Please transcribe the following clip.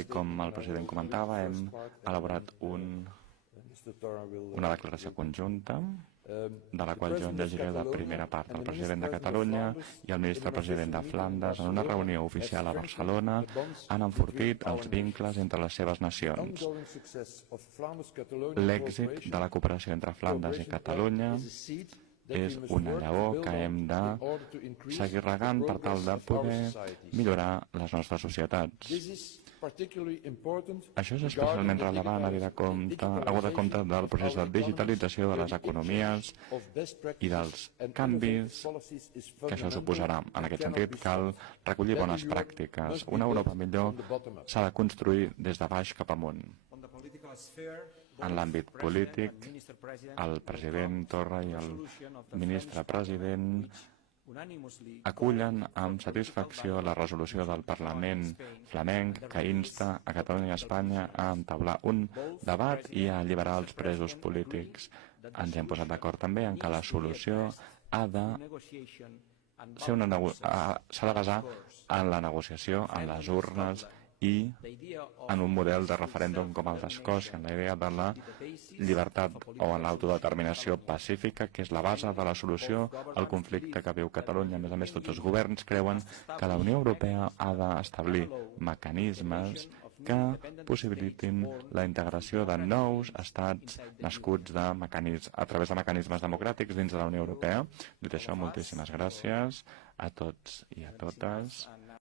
I com el president comentava, hem elaborat una declaració conjunta, de la qual jo en llegiré la primera part. El president de Catalunya i el ministre president de Flandes, en una reunió oficial a Barcelona, han enfortit els vincles entre les seves nacions. L'èxit de la cooperació entre Flandes i Catalunya és una llaor que hem de seguir regant per tal de poder millorar les nostres societats. Això és especialment rellevant a de compte del procés de digitalització de les economies i dels canvis que això suposarà. En aquest sentit, cal recollir bones pràctiques. Una Europa millor s'ha de construir des de baix cap amunt. En l'àmbit polític, el president Torra i el ministre president acullen amb satisfacció la resolució del Parlament flamenc que insta a Catalunya i Espanya a entaular un debat i a alliberar els presos polítics. Ens hem posat d'acord també en que la solució s'ha de basar en la negociació, en les urnes i en un model de referèndum com el d'Escòcia, en la idea de la llibertat o en l'autodeterminació pacífica, que és la base de la solució al conflicte que viu Catalunya. A més, tots els governs creuen que la Unió Europea ha d'establir mecanismes que possibilitin la integració de nous estats nascuts a través de mecanismes democràtics dins de la Unió Europea. Dit això, moltíssimes gràcies a tots i a totes.